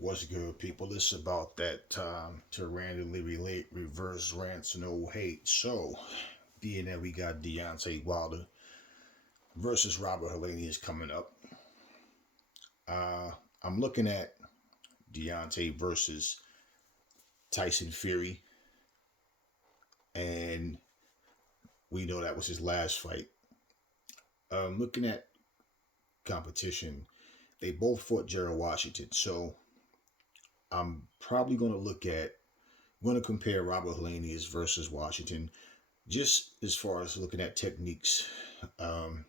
What's good, people? It's about that time to randomly relate reverse rants no hate. So, being that we got Deontay Wilder versus Robert Helenius coming up, uh, I'm looking at Deontay versus Tyson Fury, and we know that was his last fight. Looking at competition, they both fought Gerald Washington, so I'm probably going to going to compare Robert Helenius versus Washington just as far as looking at techniques, um,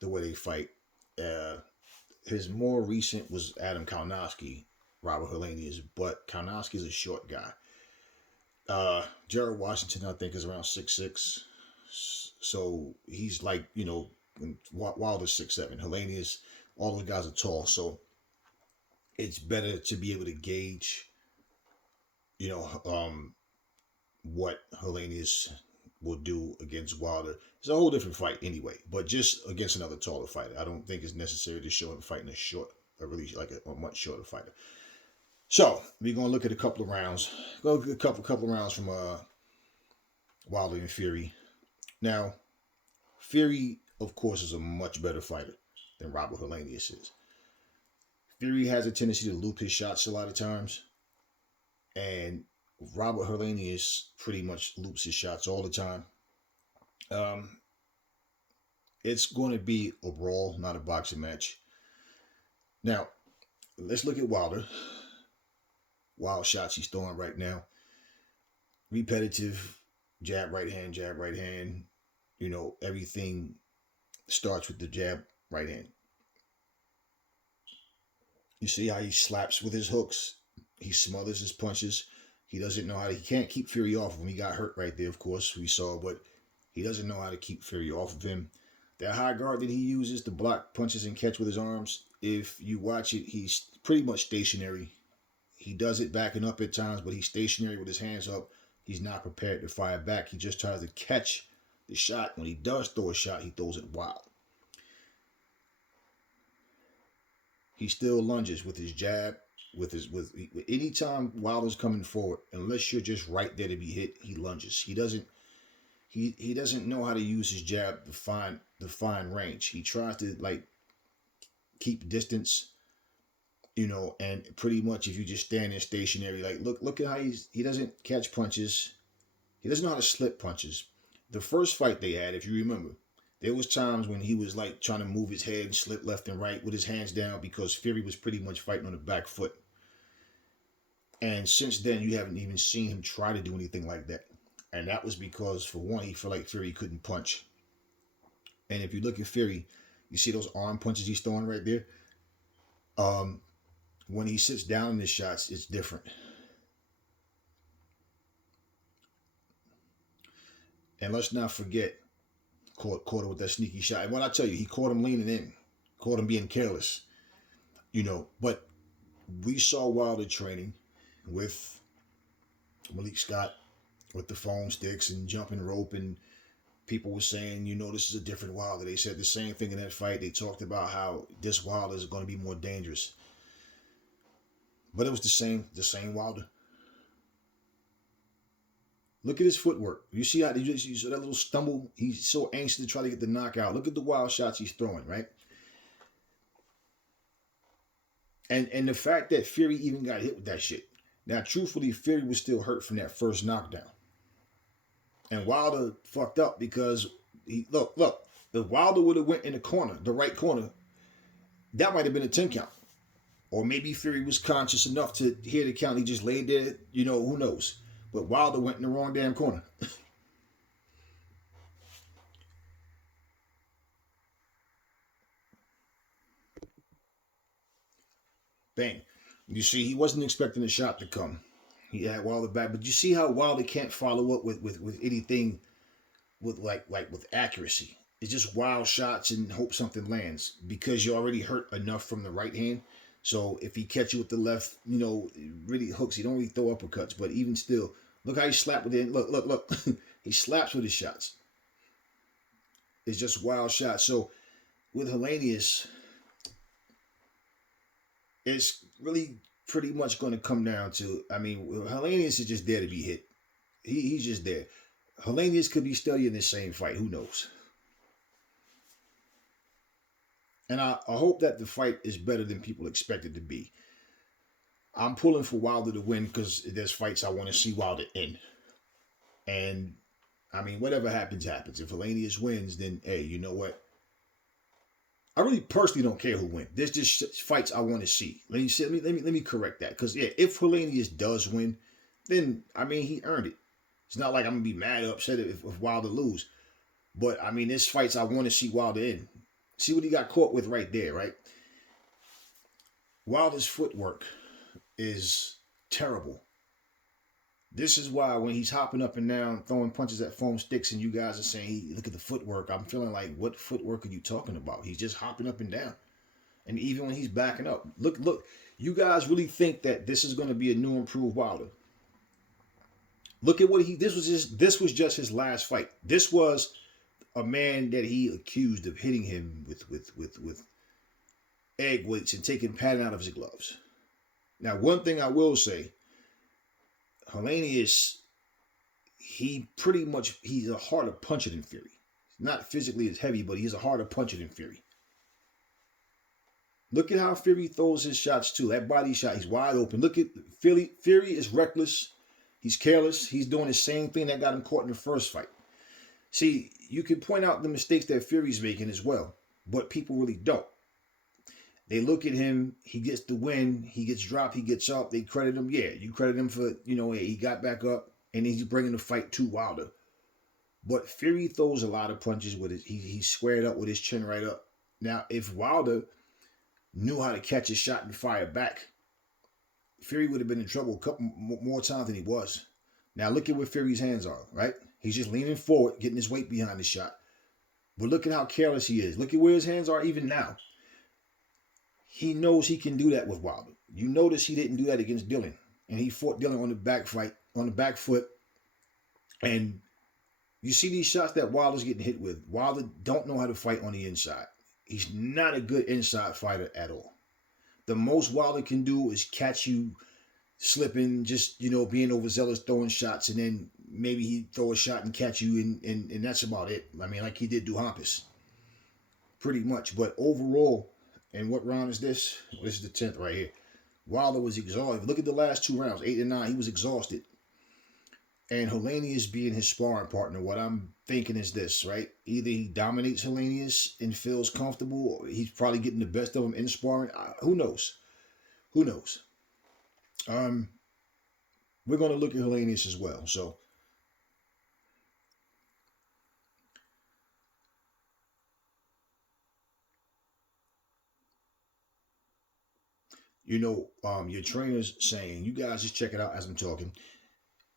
the way they fight. Uh, his more recent was Adam Kalinowski, Robert Helenius, but Kalinowski is a short guy. Jared Washington, I think, is around 6'6", so he's like Wilder's 6'7". Helenius, all those guys are tall, so it's better to be able to gauge, you know, what Helenius will do against Wilder. It's a whole different fight anyway, but just against another taller fighter. I don't think it's necessary to show him fighting a really like a much shorter fighter. So we're gonna look at a couple of rounds. Go a couple of rounds from Wilder and Fury. Now, Fury, of course, is a much better fighter than Robert Helenius is. Fury has a tendency to loop his shots a lot of times, and Robert Helenius pretty much loops his shots all the time. Um, it's going to be a brawl, not a boxing match. Now, let's look at Wilder. Wild shots he's throwing right now. Repetitive jab, right hand, jab, right hand. Everything starts with the jab, right hand. You see how he slaps with his hooks. He smothers his punches. He doesn't know how to, he can't keep Fury off of him. He got hurt right there, of course, we saw, but he doesn't know how to keep Fury off of him. That high guard that he uses to block punches and catch with his arms, if you watch it, he's pretty much stationary. He does it backing up at times, but he's stationary with his hands up. He's not prepared to fire back. He just tries to catch the shot. When he does throw a shot, he throws it wild. He still lunges with his jab, with any time Wilder's coming forward, unless you're just right there to be hit, he lunges. He doesn't know how to use his jab to find range. He tries to keep distance, and pretty much if you just stand there stationary, look at how he doesn't catch punches. He doesn't know how to slip punches. The first fight they had, if you remember, there was times when he was like trying to move his head and slip left and right with his hands down because Fury was pretty much fighting on the back foot. And since then, you haven't even seen him try to do anything like that. And that was because, for one, he felt like Fury couldn't punch. And if you look at Fury, you see those arm punches he's throwing right there. When he sits down in his shots, it's different. And let's not forget, caught him with that sneaky shot. And what I tell you, he caught him leaning in, caught him being careless. But we saw Wilder training with Malik Scott with the foam sticks and jumping rope, and people were saying, this is a different Wilder. They said the same thing in that fight. They talked about how this Wilder is going to be more dangerous. But it was the same Wilder. Look at his footwork. You see how you saw that little stumble? He's so anxious to try to get the knockout. Look at the wild shots he's throwing, right? And the fact that Fury even got hit with that shit. Now, truthfully, Fury was still hurt from that first knockdown. And Wilder fucked up because look, if Wilder would have went in the corner, the right corner, that might have been a 10 count. Or maybe Fury was conscious enough to hear the count. He just laid there, who knows. But Wilder went in the wrong damn corner. Bang. You see, he wasn't expecting the shot to come. He had Wilder back. But you see how Wilder can't follow up with anything with with accuracy. It's just wild shots and hope something lands because you're already hurt enough from the right hand. So if he catch you with the left, really hooks. He don't really throw uppercuts, but even still, look how he slapped with it. Look. He slaps with his shots. It's just wild shots. So with Helenius, it's really pretty much going to come down to. I mean, Helenius is just there to be hit. He's just there. Helenius could be studying this same fight. Who knows? And I hope that the fight is better than people expect it to be. I'm pulling for Wilder to win because there's fights I want to see Wilder in. And I mean, whatever happens, happens. If Helenius wins, then hey, you know what? I really personally don't care who wins. There's just fights I want to see. Let me correct that. Because yeah, if Helenius does win, then I mean he earned it. It's not like I'm gonna be mad or upset if Wilder lose. But I mean, there's fights I want to see Wilder in. See what he got caught with right there, right? Wilder's footwork is terrible. This is why when he's hopping up and down, throwing punches at foam sticks, and you guys are saying, hey, look at the footwork, I'm feeling like, what footwork are you talking about? He's just hopping up and down. And even when he's backing up, look, you guys really think that this is going to be a new improved Wilder. Look at what this was just his last fight. This was a man that he accused of hitting him with egg weights and taking padding out of his gloves. Now, one thing I will say, Helenius, he's a harder puncher than Fury. Not physically as heavy, but he's a harder puncher than Fury. Look at how Fury throws his shots too. That body shot, he's wide open. Look at Fury. Fury is reckless. He's careless. He's doing the same thing that got him caught in the first fight. See, you can point out the mistakes that Fury's making as well, but people really don't. They look at him, he gets the win, he gets dropped, he gets up, they credit him. Yeah, you credit him for, he got back up, and he's bringing the fight to Wilder. But Fury throws a lot of punches with it. He's squared up with his chin right up. Now, if Wilder knew how to catch a shot and fire back, Fury would have been in trouble a couple more times than he was. Now, look at where Fury's hands are, right? He's just leaning forward, getting his weight behind the shot. But look at how careless he is. Look at where his hands are even now. He knows he can do that with Wilder. You notice he didn't do that against Dillon. And he fought Dillon on the back foot. And you see these shots that Wilder's getting hit with. Wilder don't know how to fight on the inside. He's not a good inside fighter at all. The most Wilder can do is catch you slipping, just, being overzealous, throwing shots, and then maybe he throw a shot and catch you, and that's about it. I mean, like he did Duhampas. Pretty much. But overall, and what round is this? Well, this is the 10th right here. Wilder was exhausted. Look at the last two rounds, 8 and 9. He was exhausted. And Helenius being his sparring partner, what I'm thinking is this, right? Either he dominates Helenius and feels comfortable, or he's probably getting the best of him in sparring. Who knows? Who knows? We're going to look at Helenius as well. So, your trainer's saying, you guys just check it out as I'm talking.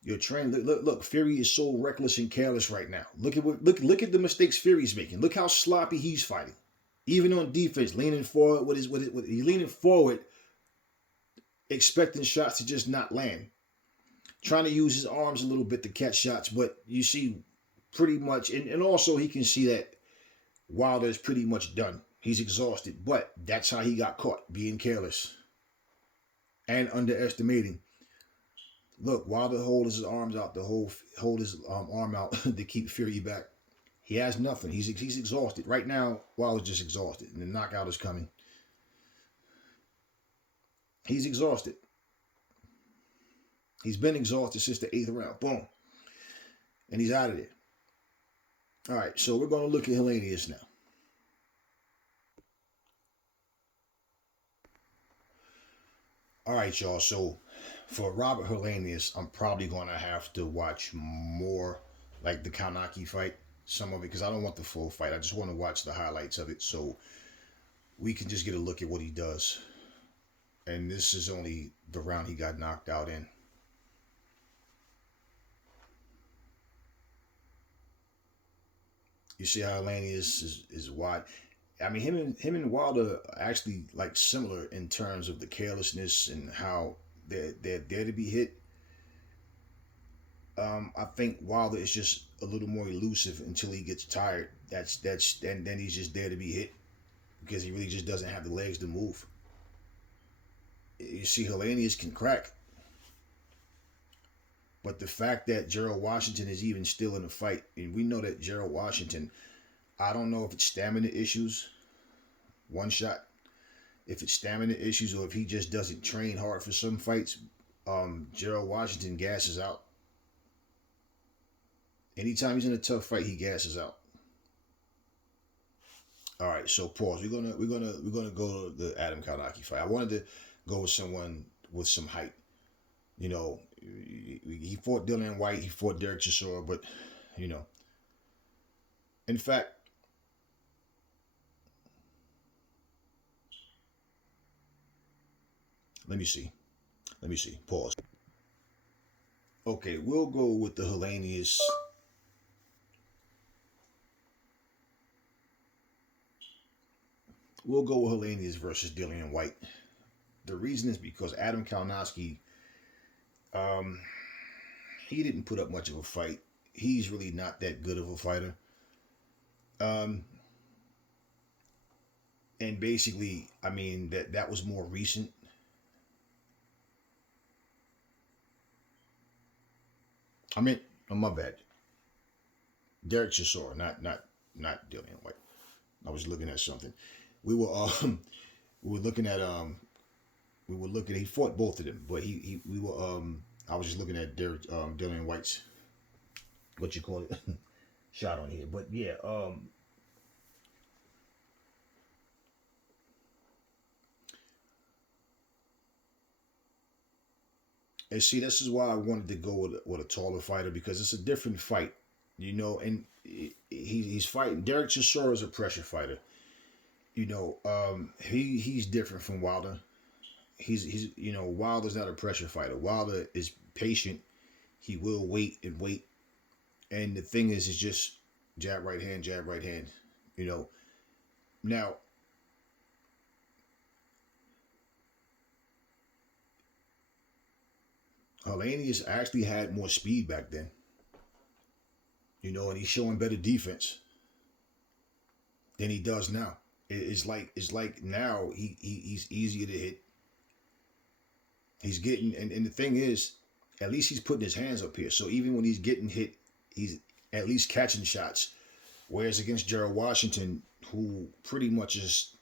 Your trainer, look, Fury is so reckless and careless right now. Look at the mistakes Fury's making. Look how sloppy he's fighting. Even on defense, leaning forward he's leaning forward, expecting shots to just not land. Trying to use his arms a little bit to catch shots, but you see pretty much, and also he can see that Wilder is pretty much done. He's exhausted, but that's how he got caught, being careless and underestimating. Look, Wilder holds his arms out hold his arm out to keep Fury back. He has nothing. He's exhausted. Right now, Wilder's just exhausted, and the knockout is coming. He's exhausted. He's been exhausted since the 8th round. Boom. And he's out of there. All right, so we're going to look at Helenius now. All right, y'all. So for Robert Helenius, I'm probably going to have to watch more like the Kanaki fight, some of it, because I don't want the full fight. I just want to watch the highlights of it so we can just get a look at what he does. And this is only the round he got knocked out in. You see how Helenius is wide. I mean, him and Wilder are actually like similar in terms of the carelessness and how they're there to be hit. I think Wilder is just a little more elusive until he gets tired. And then he's just there to be hit because he really just doesn't have the legs to move. you see, Helenius can crack, but the fact that Gerald Washington is even still in the fight, and we know that Gerald Washington, I don't know if it's stamina issues, one shot, if it's stamina issues, or if he just doesn't train hard for some fights. Gerald Washington gasses out. Anytime he's in a tough fight, he gasses out. All right, so pause. We're gonna go to the Adam Kalnaki fight. I wanted to go with someone with some height. You know, he fought Dillian White, he fought Derek Chisora, but you know, in fact, let me see. Pause. Okay, we'll go with the Helenius. We'll go with Helenius versus Dillian White. The reason is because Adam Kalnowski, um, he didn't put up much of a fight. He's really not that good of a fighter. Um, and basically, I mean that was more recent. I mean, oh, my bad. Derek Chisora, not Dillian White. I was looking at something. We were we were looking at he fought both of them, but he we were I was just looking at Derek Dillian White's, what you call it, shot on here. But yeah, and see, this is why I wanted to go with a taller fighter, because it's a different fight, you know. And he's fighting. Derek Chisora is a pressure fighter, you know. He's different from Wilder. He's you know, Wilder's not a pressure fighter. Wilder is patient. He will wait and wait. And the thing is, it's just jab right hand, jab right hand. You know. Now, Helenius actually had more speed back then. You know, and he's showing better defense than he does now. It's like now he's easier to hit. He's getting, and the thing is, at least he's putting his hands up here. So even when he's getting hit, he's at least catching shots. Whereas against Gerald Washington, who pretty much is,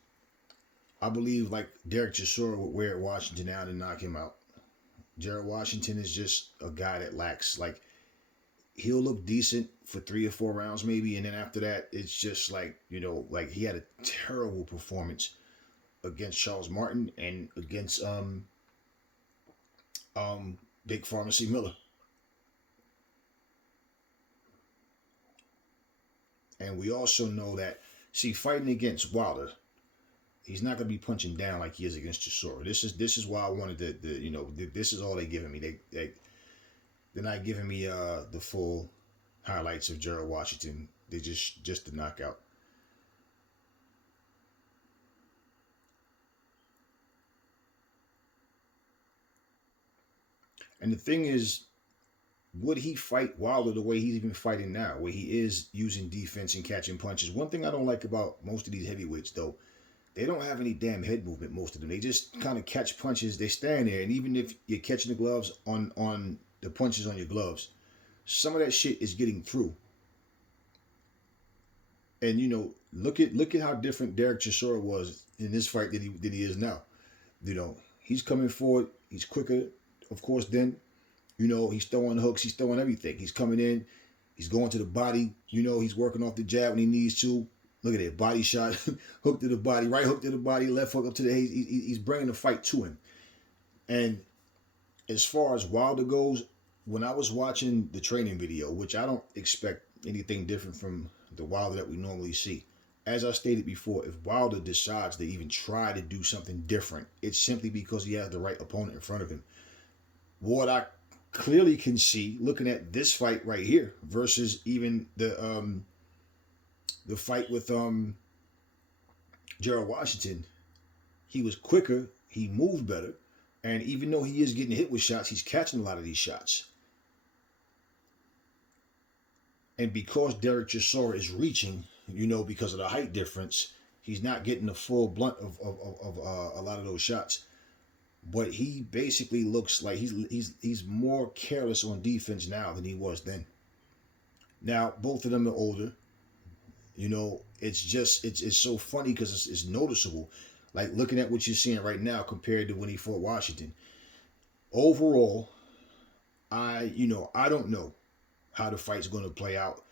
I believe, like Derek Chisora would wear Washington down and knock him out. Gerald Washington is just a guy that lacks, like, he'll look decent for 3 or 4 rounds maybe, and then after that, it's just like, you know, like he had a terrible performance against Charles Martin and against Big Pharmacy Miller. And we also know that, see, fighting against Wilder, he's not going to be punching down like he is against Chisora. This is why I wanted to you know, this is all they giving me. They're not giving me the full highlights of Gerald Washington. They just the knockout. And the thing is, would he fight Wilder the way he's even fighting now, where he is using defense and catching punches? One thing I don't like about most of these heavyweights, though, they don't have any damn head movement, most of them. They just kind of catch punches. They stand there, and even if you're catching the gloves on the punches on your gloves, some of that shit is getting through. And you know, look at how different Derek Chisora was in this fight than he is now. You know, he's coming forward. He's quicker, of course. Then, you know, he's throwing hooks. He's throwing everything. He's coming in. He's going to the body. You know, he's working off the jab when he needs to. Look at it, body shot, hook to the body, right hook to the body, left hook up to the head. He's bringing the fight to him. And as far as Wilder goes, when I was watching the training video, which I don't expect anything different from the Wilder that we normally see. As I stated before, if Wilder decides to even try to do something different, it's simply because he has the right opponent in front of him. What I clearly can see looking at this fight right here versus even the fight with Gerald Washington, he was quicker, he moved better, and even though he is getting hit with shots, he's catching a lot of these shots. And because Derek Chisora is reaching, you know, because of the height difference, he's not getting the full blunt of a lot of those shots. but he basically looks like he's more careless on defense now than he was then. Now both of them are older. It's just it's so funny because it's noticeable. Like looking at what you're seeing right now compared to when he fought Washington. Overall, I don't know how the fight's going to play out.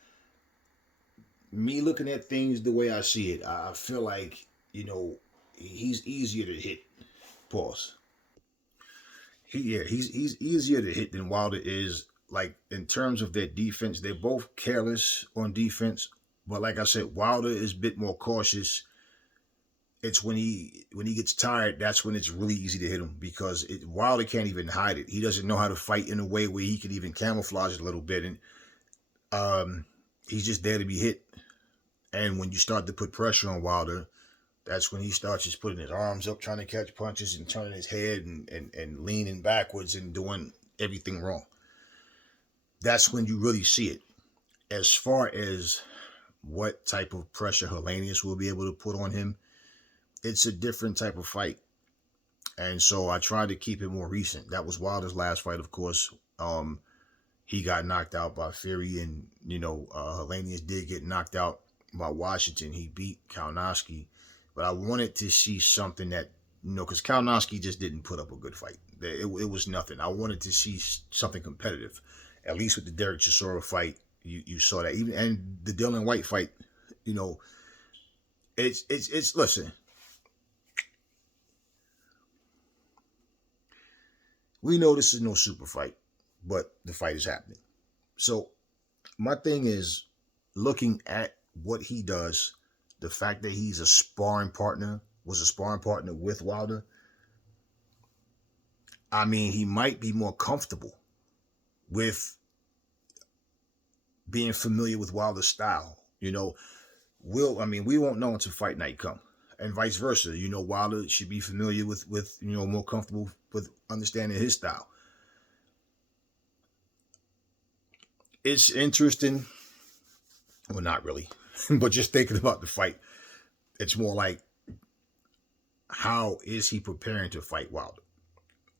Me looking at things the way I see it, I feel like he's easier to hit. Pause. He's easier to hit than Wilder is. Like in terms of their defense, they're both careless on defense. But like I said, Wilder is a bit more cautious. It's when he gets tired, that's when it's really easy to hit him because Wilder can't even hide it. He doesn't know how to fight in a way where he can even camouflage it a little bit, and he's just there to be hit. And when you start to put pressure on Wilder, that's when he starts just putting his arms up, trying to catch punches and turning his head and leaning backwards and doing everything wrong. That's when you really see it. As far as what type of pressure Helenius will be able to put on him, it's a different type of fight. And so I tried to keep it more recent. That was Wilder's last fight, of course. He got knocked out by Fury, and Helenius did get knocked out by Washington. He beat Kalinowski, but I wanted to see something that because Kalinowski just didn't put up a good fight. It was nothing. I wanted to see something competitive. At least with the Derek Chisora fight, you saw that. Even and the Dylan White fight, it's listen. We know this is no super fight, but the fight is happening. So my thing is looking at what he does, the fact that he's was a sparring partner with Wilder. I mean, he might be more comfortable with being familiar with Wilder's style. We won't know until fight night come. And vice versa. Wilder should be familiar with more comfortable with understanding his style. It's interesting. Well, not really. But just thinking about the fight, it's more like, how is he preparing to fight Wilder?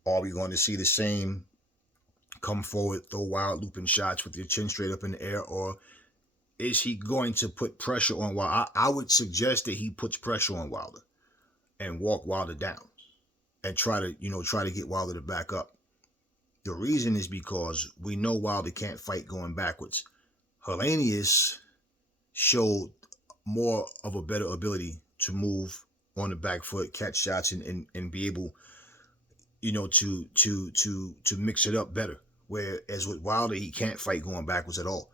Are we going to see the same come forward, throw wild looping shots with your chin straight up in the air, or is he going to put pressure on Wilder? I would suggest that he puts pressure on Wilder and walk Wilder down and try to get Wilder to back up. The reason is because we know Wilder can't fight going backwards. Helenius showed more of a better ability to move on the back foot, catch shots, and be able, to mix it up better. Whereas with Wilder, he can't fight going backwards at all.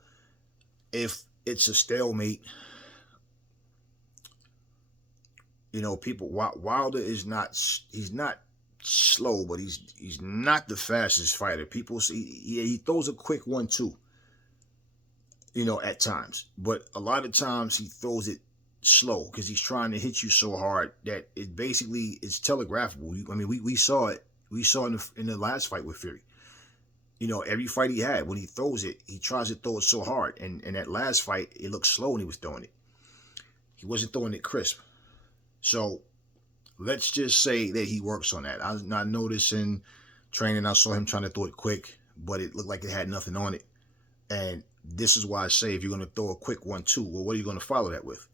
If it's a stalemate, Wilder is not, he's not slow, but he's not the fastest fighter. People see, he throws a quick 1-2, at times, but a lot of times he throws it slow because he's trying to hit you so hard that it basically is telegraphable. I mean, we saw it. We saw in the last fight with Fury. Every fight he had, when he throws it, he tries to throw it so hard. And in that last fight, it looked slow when he was throwing it. He wasn't throwing it crisp. So let's just say that he works on that. I noticed in training, I saw him trying to throw it quick, but it looked like it had nothing on it. And this is why I say, if you're going to throw a quick 1-2, well, what are you going to follow that with?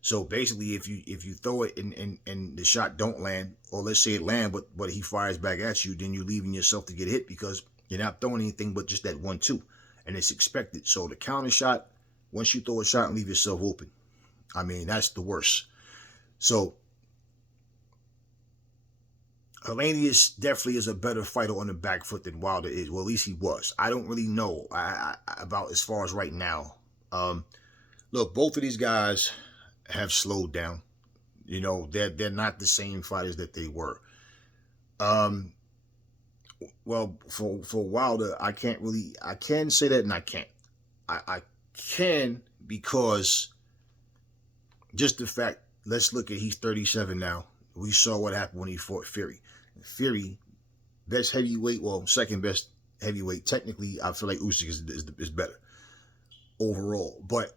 So basically, if you throw it and the shot don't land, or let's say it land, but he fires back at you, then you're leaving yourself to get hit because you're not throwing anything but just that 1-2, and it's expected. So the counter shot, once you throw a shot and leave yourself open, I mean, that's the worst. So Helenius definitely is a better fighter on the back foot than Wilder is. Well, at least he was. I don't really know about as far as right now. Look, both of these guys have slowed down. They're not the same fighters that they were. Well, for Wilder, I can say that and I can't. I can because just the fact, let's look at, he's 37 now. We saw what happened when he fought Fury. Fury, best heavyweight, well, second best heavyweight. Technically, I feel like Usyk is better overall. But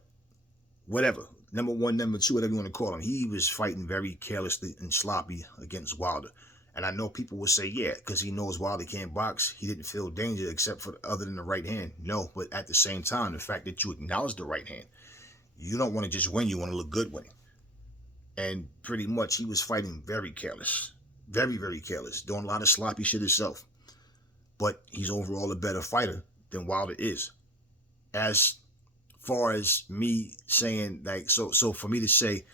whatever, number one, number two, whatever you want to call him, he was fighting very carelessly and sloppy against Wilder. And I know people will say, yeah, because he knows Wilder can't box, he didn't feel danger except for other than the right hand. No, but at the same time, the fact that you acknowledge the right hand, you don't want to just win, you want to look good winning. And pretty much he was fighting very careless, very, very careless, doing a lot of sloppy shit himself. But he's overall a better fighter than Wilder is. As far as me saying, like, so for me to say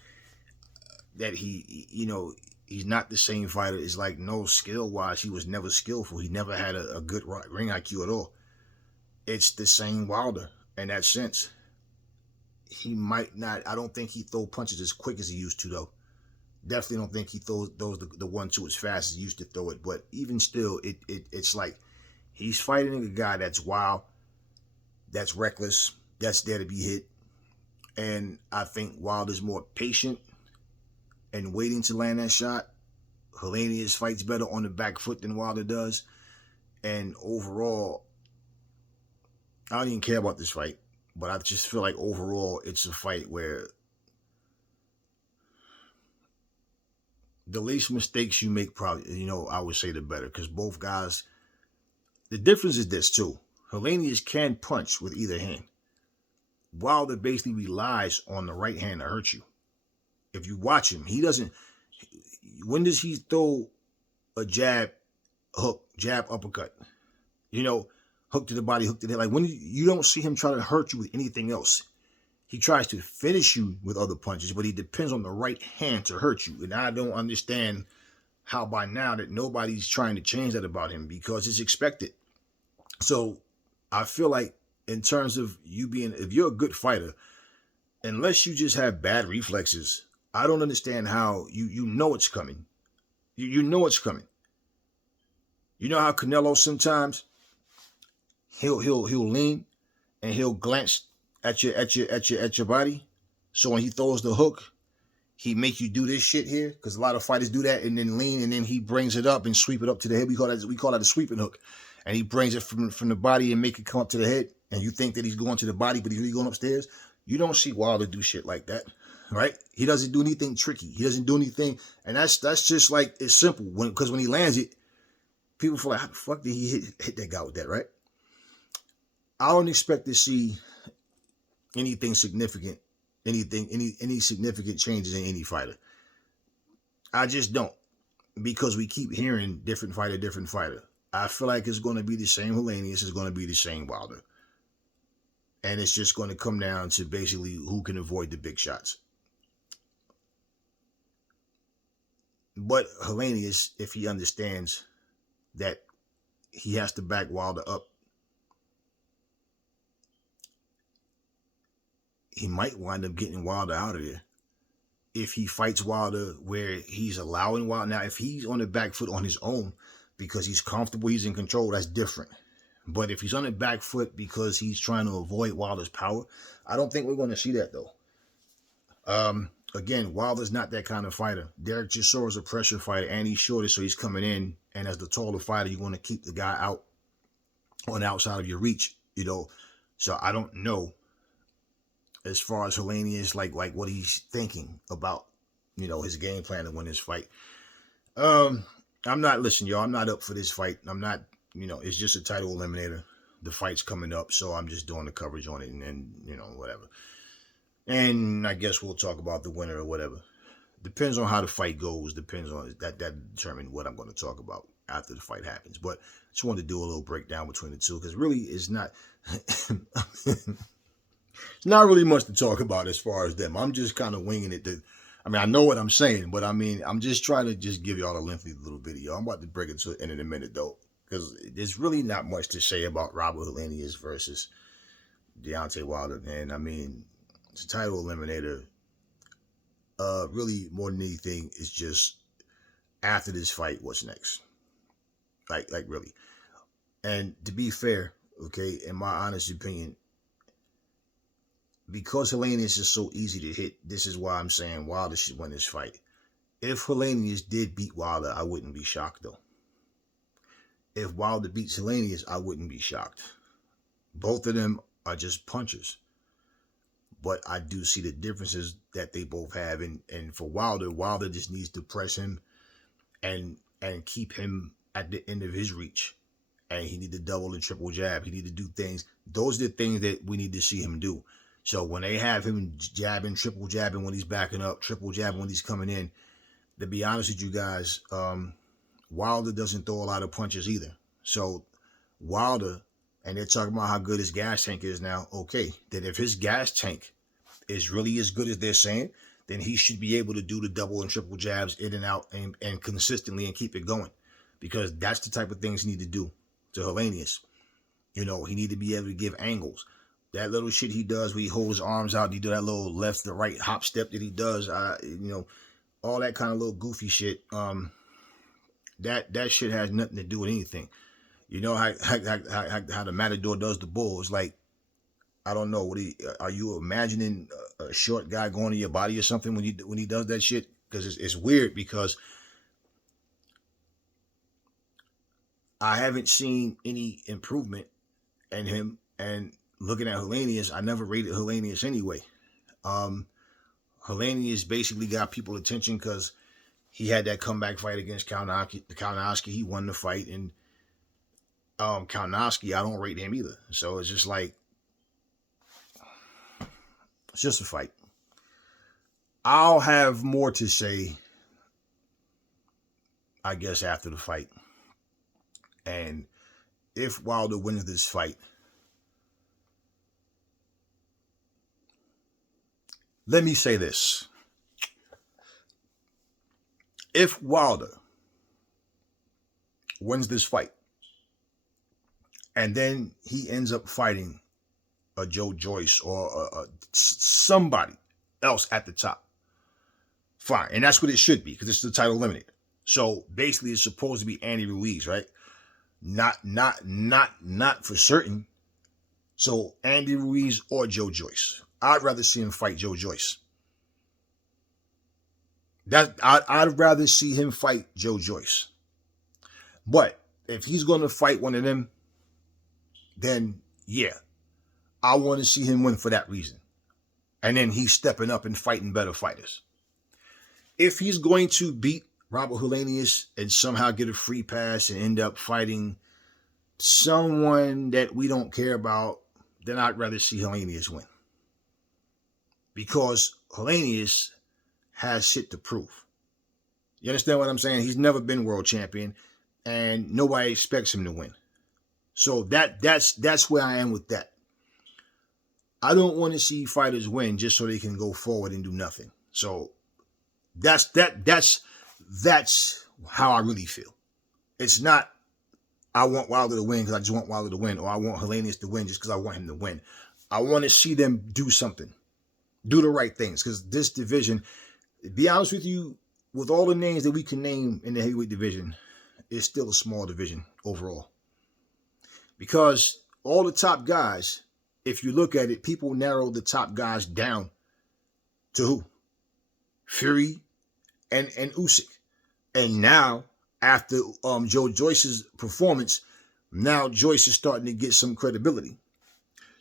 that he's not the same fighter is like, no, skill wise, he was never skillful. He never had a good ring IQ at all. It's the same Wilder in that sense. He might not, I don't think he throw punches as quick as he used to, though. Definitely don't think he throws the 1-2 as fast as he used to throw it. But even still, it's like he's fighting a guy that's wild, that's reckless, that's there to be hit. And I think Wilder's more patient and waiting to land that shot. Helenius fights better on the back foot than Wilder does. And overall, I don't even care about this fight, but I just feel like overall it's a fight where the least mistakes you make, probably, I would say the better, because both guys, the difference is this too. Helenius can punch with either hand. Wilder basically relies on the right hand to hurt you. If you watch him, he doesn't. When does he throw a jab, hook, jab, uppercut? Hook to the body, hook to the head. Like, when you don't see him try to hurt you with anything else. He tries to finish you with other punches, but he depends on the right hand to hurt you. And I don't understand how by now that nobody's trying to change that about him, because it's expected. So I feel like in terms of if you're a good fighter, unless you just have bad reflexes, I don't understand how you know it's coming. You know it's coming. You know how Canelo sometimes he'll lean and he'll glance at your body. So when he throws the hook, he make you do this shit here, because a lot of fighters do that and then lean and then he brings it up and sweep it up to the head. We call that a sweeping hook, and he brings it from the body and make it come up to the head. And you think that he's going to the body, but he's really going upstairs. You don't see Wilder do shit like that, right? He doesn't do anything tricky. He doesn't do anything, and that's just like, it's simple. Because when he lands it, people feel like, how the fuck did he hit that guy with that, right? I don't expect to see anything significant, any significant changes in any fighter. I just don't, because we keep hearing different fighter. I feel like it's going to be the same Helenius, it's going to be the same Wilder. And it's just going to come down to basically who can avoid the big shots. But Helenius, if he understands that he has to back Wilder up, he might wind up getting Wilder out of there. If he fights Wilder where he's allowing Wilder. Now, if he's on the back foot on his own because he's comfortable, he's in control, that's different. But if he's on the back foot because he's trying to avoid Wilder's power, I don't think we're going to see that, though. Again, Wilder's not that kind of fighter. Derek Chisora's a pressure fighter, and he's shorter, so he's coming in. And as the taller fighter, you want to keep the guy out on the outside of your reach, So I don't know, as far as Helenius, like what he's thinking about, his game plan to win this fight. I'm not, listen, y'all, I'm not up for this fight. I'm not, it's just a title eliminator. The fight's coming up, so I'm just doing the coverage on it and whatever. And I guess we'll talk about the winner or whatever. Depends on how the fight goes. Depends on that determine what I'm going to talk about after the fight happens. But I just wanted to do a little breakdown between the two, because really it's not it's not really much to talk about as far as them. I'm just kind of winging it. I know what I'm saying, but I'm just trying to just give y'all a lengthy little video. I'm about to break it to the end in a minute, though, because there's really not much to say about Robert Helenius versus Deontay Wilder. And it's a title eliminator. Really, more than anything, it's just after this fight, what's next? Like really. And to be fair, okay, in my honest opinion, because Helenius is so easy to hit, this is why I'm saying Wilder should win this fight. If Helenius did beat Wilder, I wouldn't be shocked, though. If Wilder beats Helenius, I wouldn't be shocked. Both of them are just punchers. But I do see the differences that they both have. And for Wilder just needs to press him and and keep him at the end of his reach. And he need to double and triple jab. He need to do things. Those are the things that we need to see him do. So when they have him jabbing, triple jabbing when he's backing up, triple jabbing when he's coming in, to be honest with you guys, Wilder doesn't throw a lot of punches either. So Wilder, and they're talking about how good his gas tank is now. Okay, then if his gas tank is really as good as they're saying, then he should be able to do the double and triple jabs in and out and consistently and keep it going, because that's the type of things he need to do to Helenius. You know, he need to be able to give angles. That little shit he does where he holds his arms out, he do that little left to right hop step that he does, all that kind of little goofy shit. That shit has nothing to do with anything. You know how the matador does the bull. It's like, I don't know. Are you imagining a short guy going to your body or something when he does that shit? Because it's weird, because I haven't seen any improvement in him. And looking at Helenius, I never rated Helenius anyway. Helenius basically got people attention because he had that comeback fight against Kalinowski. He won the fight, and Kalinowski, I don't rate him either. So it's just like, it's just a fight. I'll have more to say, I guess, after the fight. And if Wilder wins this fight, let me say this. If Wilder wins this fight, and then he ends up fighting a Joe Joyce or somebody else at the top, fine. And that's what it should be, because it's the title eliminator. So basically it's supposed to be Andy Ruiz, right? Not for certain. So Andy Ruiz or Joe Joyce. I'd rather see him fight Joe Joyce. I'd rather see him fight Joe Joyce. But if he's going to fight one of them, then yeah, I want to see him win for that reason. And then he's stepping up and fighting better fighters. If he's going to beat Robert Helenius and somehow get a free pass and end up fighting someone that we don't care about, then I'd rather see Helenius win. Because Helenius has shit to prove. You understand what I'm saying? He's never been world champion, and nobody expects him to win. So that's where I am with that. I don't want to see fighters win just so they can go forward and do nothing. So that's how I really feel. It's not I want Wilder to win because I just want Wilder to win, or I want Helenius to win just because I want him to win. I want to see them do something. Do the right things, because this division, to be honest with you, with all the names that we can name in the heavyweight division, it's still a small division overall. Because all the top guys, if you look at it, people narrow the top guys down to who? Fury and Usyk. And now, after Joe Joyce's performance, now Joyce is starting to get some credibility.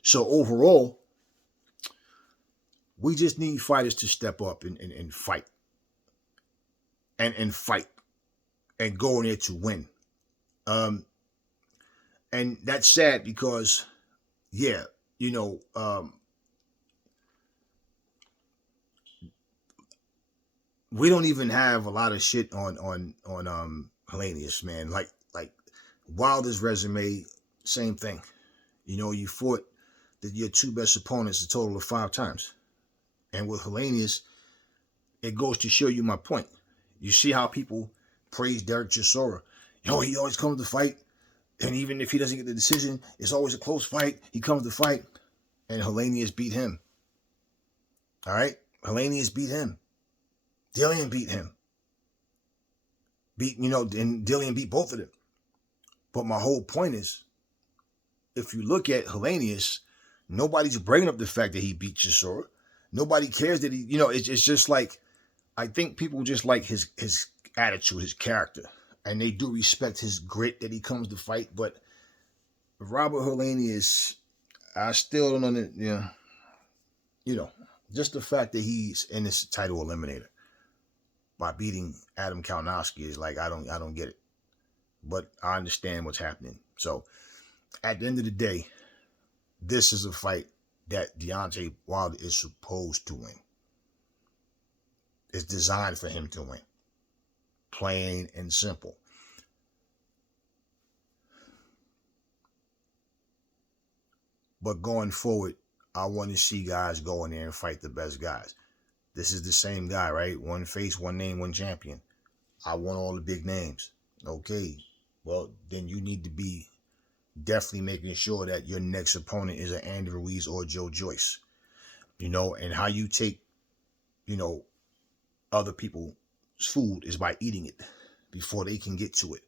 So overall, we just need fighters to step up and fight. And fight. And go in there to win. And that's sad because, yeah, we don't even have a lot of shit on Helenius, man. Like Wilder's resume, same thing. You fought your two best opponents a total of 5 times. And with Helenius, it goes to show you my point. You see how people praise Derek Chisora. He always comes to fight. And even if he doesn't get the decision, it's always a close fight. He comes to fight. And Helenius beat him. All right? Helenius beat him. Dillian beat him. And Dillian beat both of them. But my whole point is, if you look at Helenius, nobody's bringing up the fact that he beat Chisora. Nobody cares that he, it's just like, I think people just like his attitude, his character. And they do respect his grit that he comes to fight. But Robert Helenius, I still don't know, just the fact that he's in this title eliminator. by beating Adam Kalinowski is like, I don't get it. But I understand what's happening. So at the end of the day, this is a fight that Deontay Wilder is supposed to win. It's designed for him to win. Plain and simple. But going forward, I want to see guys go in there and fight the best guys. This is the same guy, right? One face, one name, one champion. I want all the big names. Okay, well, then you need to be definitely making sure that your next opponent is an Andy Ruiz or Joe Joyce. And how you take, other people's food is by eating it before they can get to it.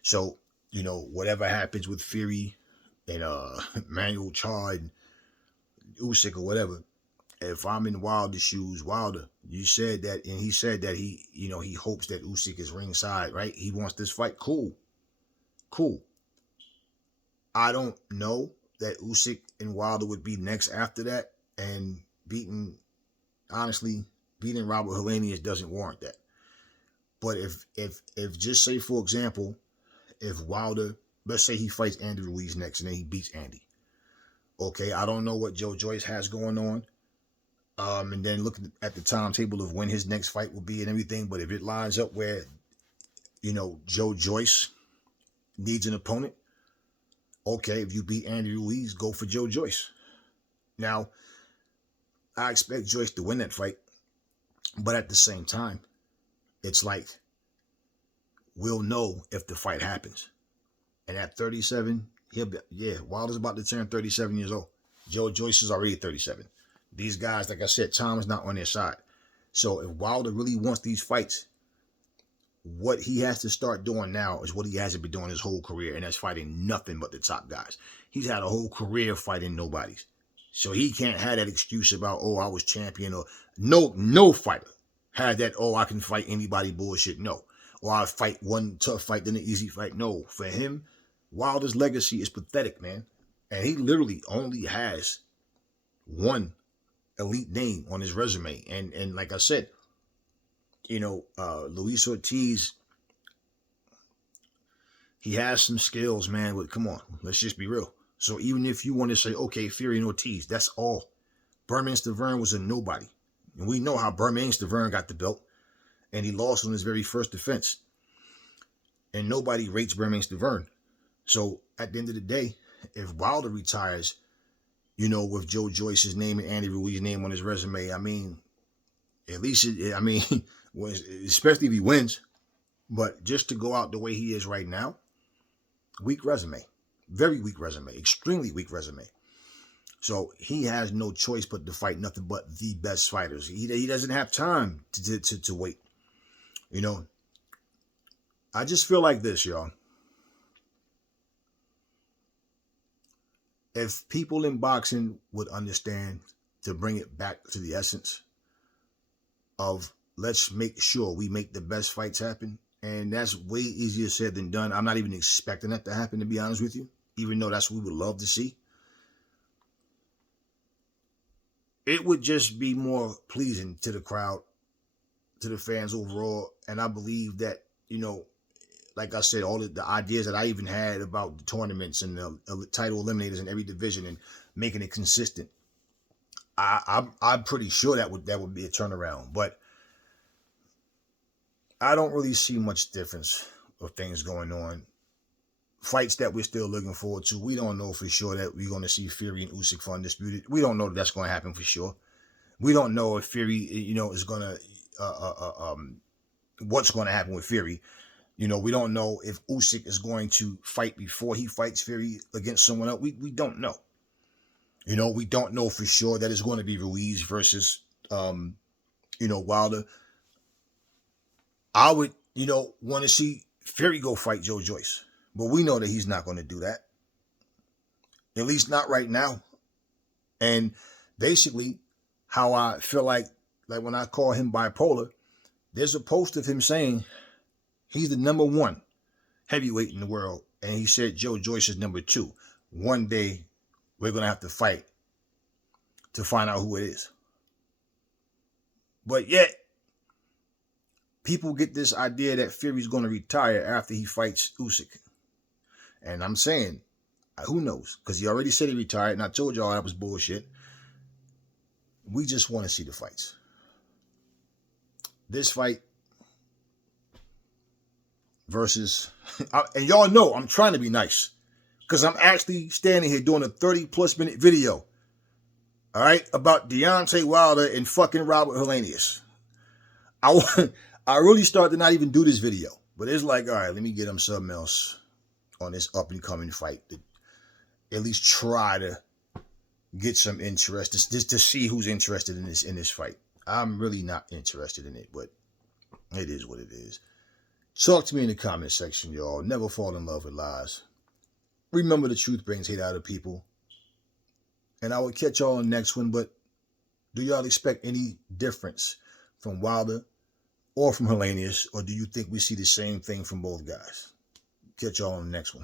So, whatever happens with Fury and Manuel Chard and Usyk or whatever, if I'm in Wilder's shoes, Wilder, you said that, and he said that he hopes that Usyk is ringside, right? He wants this fight. Cool. I don't know that Usyk and Wilder would be next after that, and honestly, beating Robert Helenius doesn't warrant that. But if just say, for example, if Wilder, let's say he fights Andy Ruiz next and then he beats Andy. Okay, I don't know what Joe Joyce has going on. And then looking at the timetable of when his next fight will be and everything. But if it lines up where, Joe Joyce needs an opponent, okay, if you beat Andy Ruiz, go for Joe Joyce. Now, I expect Joyce to win that fight. But at the same time, it's like, we'll know if the fight happens. And at 37, Wilder's about to turn 37 years old. Joe Joyce is already 37. These guys, like I said, time is not on their side. So if Wilder really wants these fights, what he has to start doing now is what he hasn't been doing his whole career, and that's fighting nothing but the top guys. He's had a whole career fighting nobodies. So he can't have that excuse about, I was champion, or no fighter has that, I can fight anybody bullshit. No. Or I fight one tough fight, then an easy fight. No. For him, Wilder's legacy is pathetic, man. And he literally only has one elite name on his resume. And like I said, Luis Ortiz, he has some skills, man, but come on, let's just be real. So even if you want to say, okay, Fury and Ortiz, that's all. Bermane Stiverne was a nobody. And we know how Bermane Stiverne got the belt. And he lost on his very first defense. And nobody rates Bermane Stiverne. So at the end of the day, if Wilder retires, with Joe Joyce's name and Andy Ruiz's name on his resume, I mean, at least, especially if he wins. But just to go out the way he is right now, weak resume. Very weak resume. Extremely weak resume. So he has no choice but to fight nothing but the best fighters. He doesn't have time to wait. I just feel like this, y'all. If people in boxing would understand to bring it back to the essence of, let's make sure we make the best fights happen. And that's way easier said than done. I'm not even expecting that to happen, to be honest with you, even though that's what we would love to see. It would just be more pleasing to the crowd, to the fans overall. And I believe that, like I said, all of the ideas that I even had about the tournaments and the title eliminators in every division and making it consistent, I'm pretty sure that would be a turnaround. But I don't really see much difference of things going on. Fights that we're still looking forward to. We don't know for sure that we're going to see Fury and Usyk for Undisputed. We don't know that that's going to happen for sure. We don't know if Fury, is going to, what's going to happen with Fury. We don't know if Usyk is going to fight before he fights Fury against someone else. We don't know. We don't know for sure that it's going to be Ruiz versus, Wilder. I would, want to see Fury go fight Joe Joyce. But we know that he's not going to do that. At least not right now. And basically, how I feel like when I call him bipolar, there's a post of him saying he's the number one heavyweight in the world. And he said Joe Joyce is number 2. One day, we're going to have to fight to find out who it is. But yet, people get this idea that Fury's going to retire after he fights Usyk. And I'm saying, who knows? Because he already said he retired, and I told y'all that was bullshit. We just want to see the fights. This fight versus, and y'all know I'm trying to be nice, because I'm actually standing here doing a 30+ minute video, all right, about Deontay Wilder and fucking Robert Helenius. I really started to not even do this video, but it's like, all right, let me get him something else on this up and coming fight to at least try to get some interest, just to see who's interested in this fight. I'm really not interested in it, but it is what it is. Talk to me in the comment section, y'all. Never fall in love with lies. Remember, the truth brings hate out of people. And I will catch y'all on the next one, but do y'all expect any difference from Wilder or from Helenius, or do you think we see the same thing from both guys? Catch y'all on the next one.